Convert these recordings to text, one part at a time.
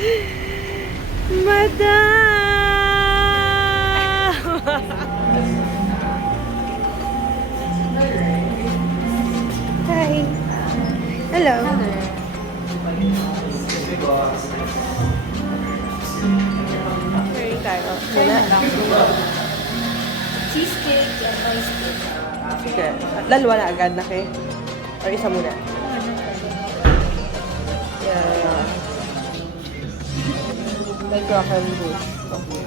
Madam! Hi. Hello. Sharing tayo. Cheesecake and rice cake. Sige. Dalawa na agad na kay? Or isa muna? Yeah. May cracker boost. Okay.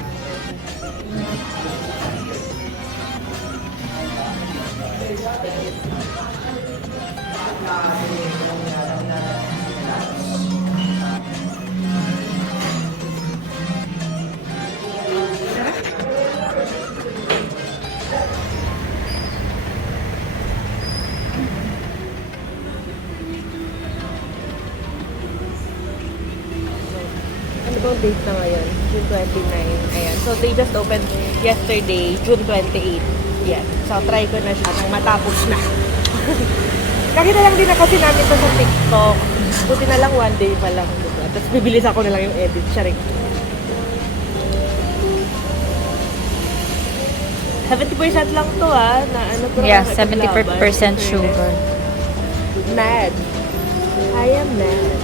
Ano bang date na ngayon? June 29. Ayan. So, they just opened yesterday, June 28. Yan. So, try ko na siya nang matapos na. Nakita lang din na kasi namin to sa TikTok. Buti na lang one day pa lang. Diba? Tapos bibilis ako na lang yung edit. Siya rin. 70% lang to na ano ko Yeah, lang, 70% sugar. Mad. I am mad.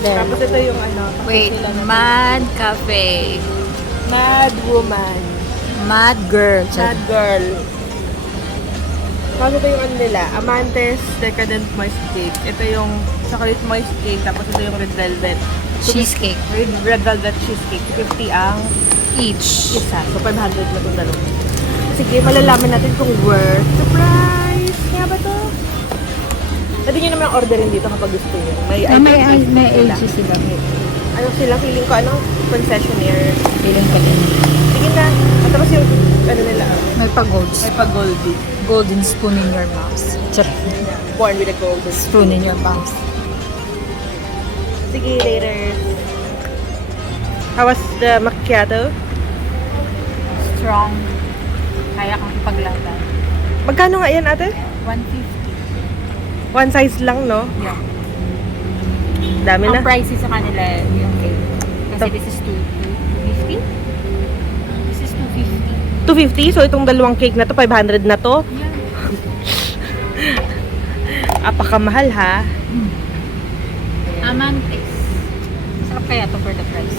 There. Tapos ito yung ano. Wait, nila na- Mad Cafe. Mad woman. Mad Girl. Mad girl. Tapos ito yung ano nila. Amantes Decadent Moist Cake. Ito yung chocolate moist cake. Tapos ito yung red velvet. Cheesecake. Red velvet cheesecake. 50 ang Each. isa. So 500 na itong dalawa. Sige, malalaman natin kung worth. Surprise! Kaya ba to? Pwede nyo naman orderin dito kapag gusto nyo. May age sila. Ano sila? Feeling ko, ano? Concessionaire. Feeling ko din. Sige na. At tapos yung, ano nila, May pa-golds. may pag-goldie. Golden spoon in your mouth. Born with a golden Spoon in your mouth. Sige, later. How was the macchiato? Strong. Kaya kang ipaglaban. Magkano nga yan, ate? 150. One size lang, no? Yeah. Dami na. Ang pricey sa kanila yung cake. Kasi this is 250. This is 250. 250? So, itong dalawang cake na to, 500 na to? Yeah. Apakamahal, ha? Amantes. Sarap kaya to for the price.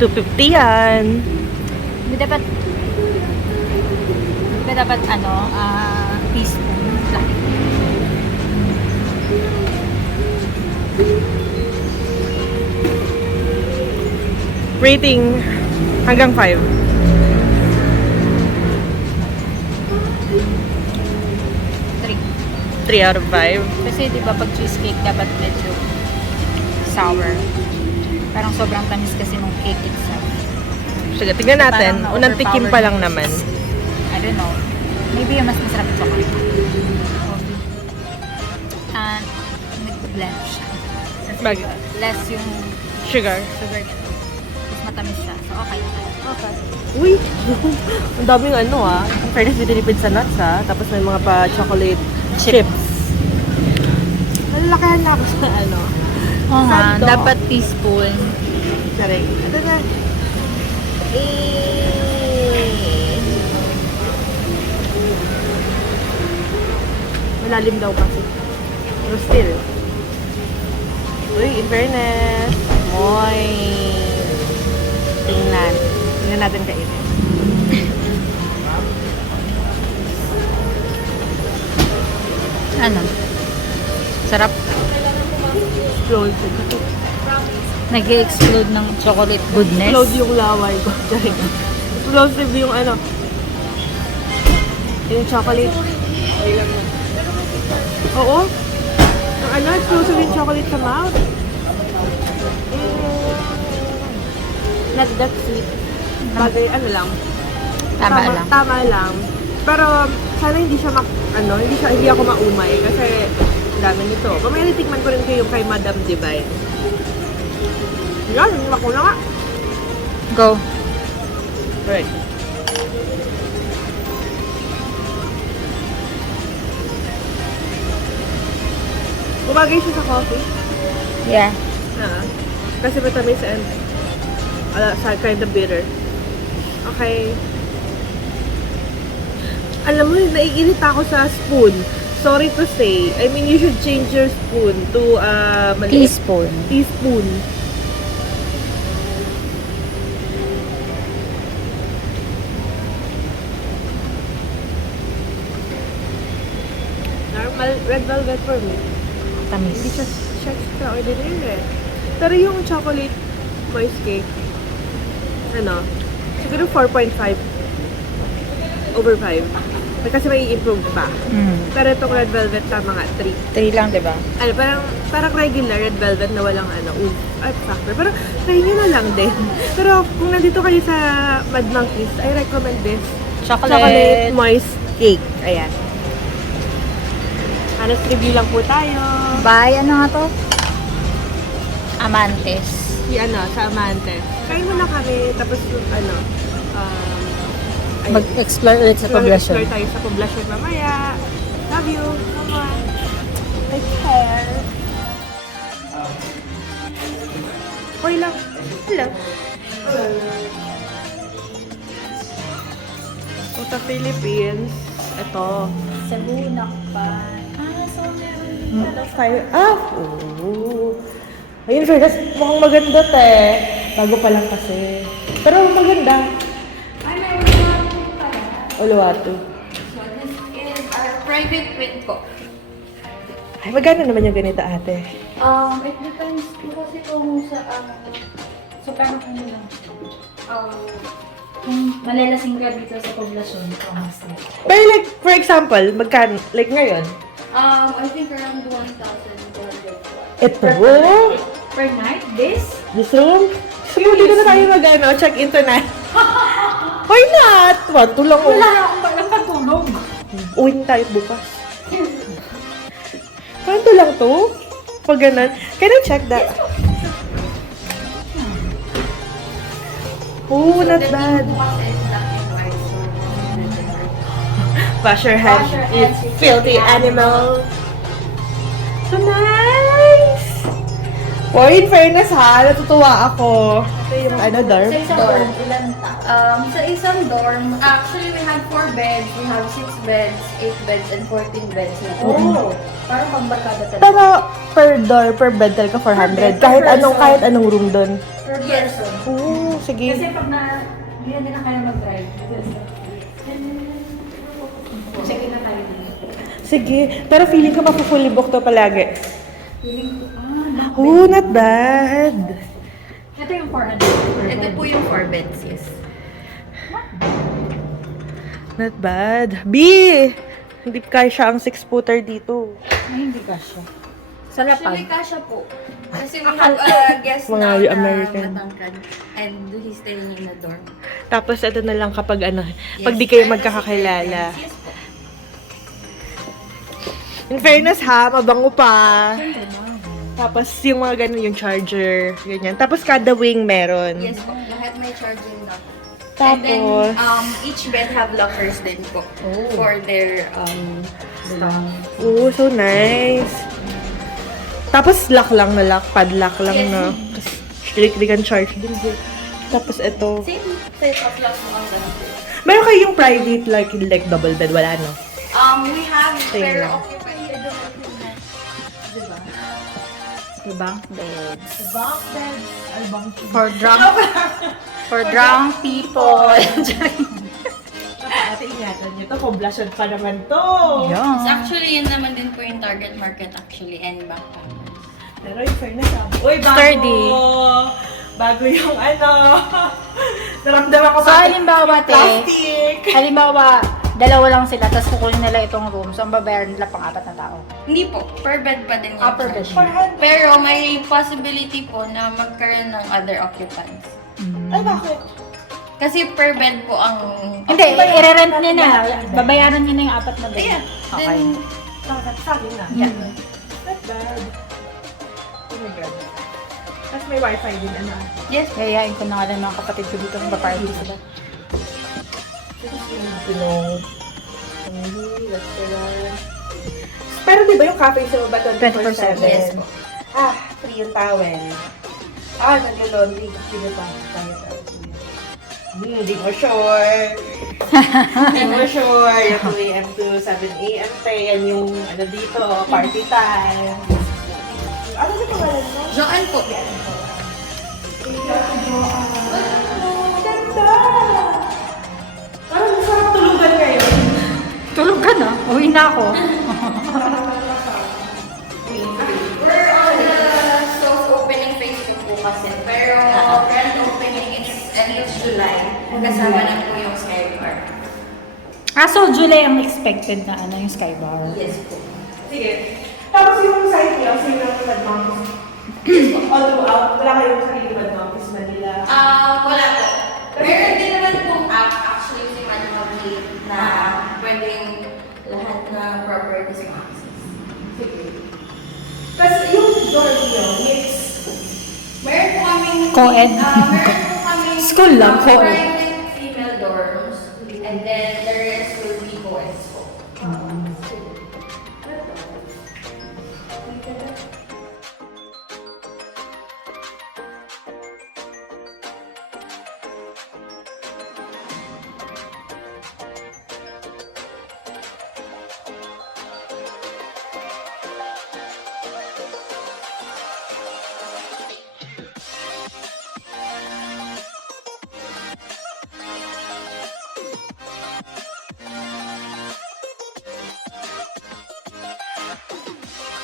250 yan. Hindi dapat ano, teaspoon. Laki. Rating hanggang 5. 3 out of 5. Kasi di ba pag cheesecake dapat medyo sour. Parang sobrang tamis kasi nung cake itself. Sige, tignan natin. Parang Unang tikim pa lang naman. I don't know. Maybe yung mas masarap yung chocolate. And nag-blend siya. Bagay. Less yung Sugar. sugar niya. Mas matamis siya. So okay. Okay. Uy! Ang daming ano Fairness, dinipid sa nuts Tapos may mga pa chocolate chips. Malalakihan na ako sa ano. Oo nga, Sando. dapat teaspoon. Sorry. Ito na. Malalim daw kasi. Pero still. Uy, in fairness. Moy. Tingnan. Tingnan natin kainin. Ano? Sarap. Explode. Nag-explode ng chocolate goodness. Explode yung laway ko. Explosive yung ano. Yung chocolate. Oo. Ang ano, explosive yung chocolate sa mouth. Not that sweet. Bagay, ano lang. Tama lang. Tama lang. Pero, sana hindi siya hindi ako maumay. Kasi, dami nito. Pamaya tikman ko rin kayo kay Madam Divine. Yan, hindi ko na nga. Go. Right. Bumagay siya sa coffee. Yeah. Ah. Kasi matamis and kind of bitter. Okay. Alam mo, naiinit ako sa spoon. Sorry to say. I mean, you should change your spoon to maliit. Teaspoon. Teaspoon. Normal red velvet for me. Tamis. Hindi siya extraordinary. Pero yung chocolate moist cake, siguro 4.5 over 5. Kasi may improve pa. Pero itong red velvet, tama nga, 3. 3 lang, diba? Parang regular red velvet na walang factor. Pero try nyo na lang din. Pero kung nandito kayo sa Mad Monkeys, I recommend this. Chocolate moist cake. Ayan. Honest review lang po tayo. By, ano nga to? Amantes. Sa Amantes. Kain muna kami, tapos ayun. Mag-explore ulit sa poblasyon. Mag-explore tayo sa poblasyon mamaya. Love you. Bye-bye. Take care. Hoy lang. Hello. Sa Philippines, ito. Cebu, Nakpan. So meron Tayo. Oo. Ayun, Ferdas, mukhang maganda, te. Bago pa lang kasi. Pero maganda. Ay, may Uluwatu pala. Uluwatu. So, this is our private twin ko. Ay, magkano naman yung ganito, ate? It depends po kasi kung sa, parang ano lang. Kung malalasing ka dito sa poblasyon, mas na. Pero like, for example, magkano? Like ngayon? I think around 1,200 Ito? per night. This room? Siguro dito na tayo check in tonight. Why not? Wanto lang. wala na akong balang patulog. Uwi na tayo bukas. Wanto lang to? Pag ganun. Can I check that? Oh, not bad. Wash your hands, Wash your you hands, you filthy filthy animal. So nice! Oh, in fairness ha, natutuwa ako. Ito yung dorm. Sa isang dorm, ilan sa isang dorm, actually we had 4 beds, we have 6 beds, 8 beds, and 14 beds na. Oh. Parang pangbarkada talaga. Pero per bed talaga 400. Kahit anong room doon. Per person. Oo, sige. Kasi pag hindi na kaya mag-drive. Check in na tayo dito. Sige. Pero feeling ko mapu-fully book to palagi. Feeling ko, Oh, not bad. ito yung 4 na dito. Ito po yung 4 beds, yes. Not bad. B! Hindi kasya ang 6-footer dito. Ay, hindi kasya. Sa lapag. Actually, kasha po. Kasi we have a guest Mga na American. matangkad and he's staying in the dorm. Tapos ito na lang kapag pag di kayo magkakakilala. Yes po. In fairness ha, mabango pa. Tapos yung mga ganun, yung charger, ganyan. Tapos kada wing meron. Yes po. Lahat may charging lock. Tapos, And then, each bed have lockers din po for their stuff. oh, so nice. Tapos lock lang na lock, padlock lang Yes. na. Tapos electric and charge din. Tapos ito. Same setup lang po ang ganito. Meron kayo yung private like double bed, wala no? We have Same pair lang. occupied. Diba? The bunk beds. Bunk beds. Ay, bunk For drunk people. Ate, ingatan nyo to. Poblasyon pa naman to. So Yeah. actually, yun naman din po yung target market actually and backpackers. Pero yung fairness uy, bago. Sturdy. Bago yung naramdaman ko So, halimbawa, plastic. dalawa lang sila, tapos kukunin nila itong room. So, ang babayaran nila pang 4 na tao. Hindi po, per bed pa din yung Per bed. charge. Pero may possibility po na magkaroon ng other occupants. Ay, bakit? Kasi per bed po ang... Hindi, i-rent niya na. Babayaran niya na yung 4 na bed. Yeah. Okay. Then, Sa akin na. yeah. Not bad. Oh my God. Tapos may wifi din, Yes. Yayain ko na nga lang mga kapatid ko dito ng baparty sila. Pero di ba yung cafe sa baba 24/7? 24/7. Yes po. Free yung towel. Nag-laundry. Sino pa? Hindi mo sure. Hindi mo sure. Yung 2 a.m. to 7 a.m. Yan yung ano dito, party time. Ano sa pangalan mo? Joanne po. Ganda! Parang masarap tulugan kayo. Tulog ka na. Uwi na ako. We're on the soft opening phase po kasi. Pero grand opening is end of July. Kasama na po yung Skybar. So July ang expected na yung Skybar. Yes po. Sige. Tapos yung site niyo, sino ang nag-mountains? All throughout, wala kayong sarili mag-mountains Manila. Wala po. Meron din naman pong app actually si Manila na pwedeng lahat na properties ma-access. Sige. Tapos yung dorm niyo, mix. Meron po kaming Co-ed. meron po kaming School lang, co-ed. private